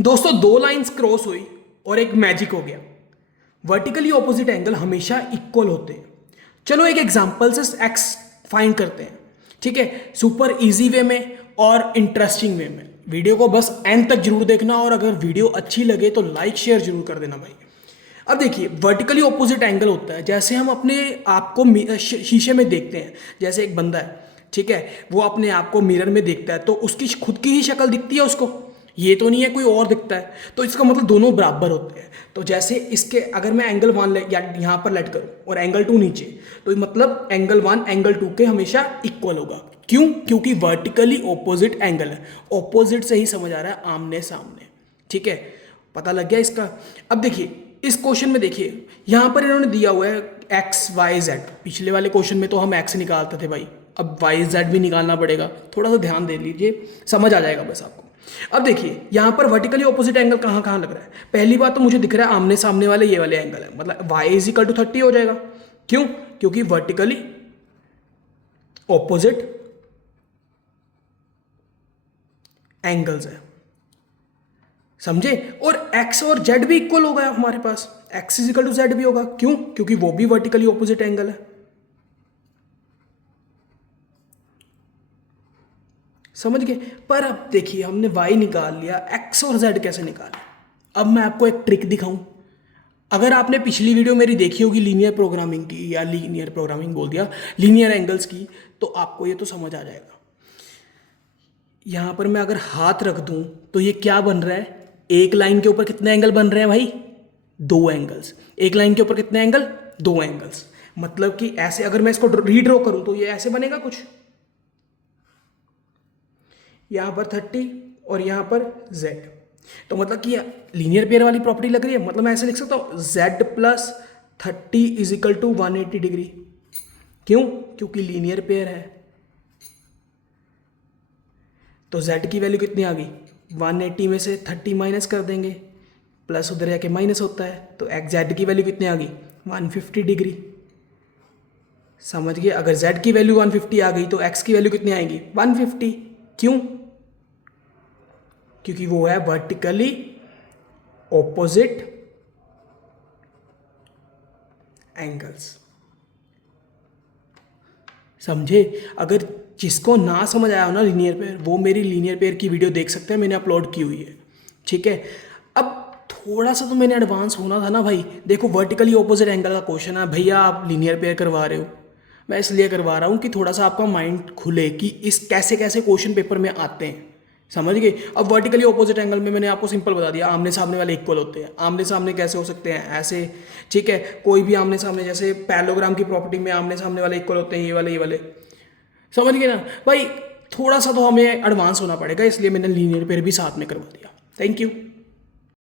दोस्तों दो lines cross हुई और एक मैजिक हो गया। वर्टिकली ऑपोजिट एंगल हमेशा इक्वल होते हैं। चलो एक एग्जांपल से एक्स फाइंड करते हैं, ठीक है, सुपर इजी वे में और इंटरेस्टिंग वे में। वीडियो को बस एंड तक जरूर देखना और अगर वीडियो अच्छी लगे तो लाइक शेयर जरूर कर देना भाई। अब देखिए वर्टिकली ऑपोजिट एंगल होता है जैसे हम अपने आप को शीशे में देखते हैं। जैसे एक बंदा है, ठीक है, वो अपने आप को मिरर में देखता है तो उसकी खुद की ही शक्ल दिखती है उसको, ये तो नहीं है कोई और दिखता है। तो इसका मतलब दोनों बराबर होते हैं। तो जैसे इसके अगर मैं एंगल 1 या यहाँ पर लेट करूँ और एंगल 2 नीचे, तो मतलब एंगल 1 एंगल 2 के हमेशा इक्वल होगा। क्यों? क्योंकि वर्टिकली ऑपोजिट एंगल है। ऑपोजिट से ही समझ आ रहा है आमने सामने, ठीक है, पता लग गया इसका। अब देखिए इस क्वेश्चन में देखिए यहाँ पर इन्होंने दिया हुआ है एक्स वाई जेड। पिछले वाले क्वेश्चन में तो हम एक्स निकालते थे भाई, अब वाई जेड भी निकालना पड़ेगा। थोड़ा सा ध्यान दे लीजिए, समझ आ जाएगा बस आपको। अब देखिए यहाँ पर वर्टिकली ऑपोजिट एंगल कहाँ कहाँ लग रहा है। पहली बात तो मुझे दिख रहा है आमने सामने वाले ये वाले एंगल है, मतलब y इज इक्वल टू 30 हो जाएगा। क्यों? क्योंकि वर्टिकली ऑपोजिट एंगल्स है, समझे। और x और z भी इक्वल हो गया हमारे पास, x is equal to z भी होगा। क्यों? क्योंकि वो भी वर्टिकली ऑपोजिट एंगल है, समझ गए। पर अब देखिए हमने y निकाल लिया, x और z कैसे निकालें। अब मैं आपको एक ट्रिक दिखाऊं। अगर आपने पिछली वीडियो मेरी देखी होगी लीनियर प्रोग्रामिंग की, या लीनियर प्रोग्रामिंग बोल दिया, लीनियर एंगल्स की, तो आपको ये तो समझ आ जाएगा। यहां पर मैं अगर हाथ रख दूं तो ये क्या बन रहा है, एक लाइन के ऊपर कितने एंगल बन रहे हैं भाई, 2 एंगल्स। एक लाइन के ऊपर कितने एंगल, 2 एंगल्स। मतलब कि ऐसे अगर मैं इसको रीड्रॉ करूं तो ये ऐसे बनेगा कुछ, यहाँ पर 30 और यहाँ पर z। तो मतलब कि लीनियर पेयर वाली प्रॉपर्टी लग रही है। मतलब मैं ऐसे लिख सकता हूँ z plus 30 is equal to 180 degree. क्यों? क्योंकि लीनियर पेयर है। तो z की वैल्यू कितनी आ गई, 180 में से 30 माइनस कर देंगे, प्लस उधर जाके माइनस होता है, तो z की वैल्यू कितनी आ गई, 150 डिग्री। समझ गए। अगर z की वैल्यू 150 आ गई तो x की वैल्यू कितनी आएगी, 150। क्यों? क्योंकि वो है वर्टिकली ऑपोजिट एंगल्स, समझे। अगर जिसको ना समझ आया हो ना लीनियर पेयर, वो मेरी लीनियर पेयर की वीडियो देख सकते हैं, मैंने अपलोड की हुई है, ठीक है। अब थोड़ा सा तो मैंने एडवांस होना था ना भाई। देखो वर्टिकली ऑपोजिट एंगल का क्वेश्चन है, भैया आप लीनियर पेयर करवा रहे हो, मैं इसलिए करवा रहा हूँ कि थोड़ा सा आपका माइंड खुले कि इस कैसे कैसे क्वेश्चन पेपर में आते हैं, समझ गए। अब वर्टिकली ऑपोजिट एंगल में मैंने आपको सिंपल बता दिया, आमने सामने वाले इक्वल होते हैं। आमने सामने कैसे हो सकते हैं, ऐसे, ठीक है। कोई भी आमने सामने, जैसे पैरेललोग्राम की प्रॉपर्टी में आमने सामने वाले इक्वल होते हैं, ये वाले, समझ गए ना भाई। थोड़ा सा तो हमें एडवांस होना पड़ेगा, इसलिए मैंने लीनियर पेयर भी साथ में करवा दिया। Thank you.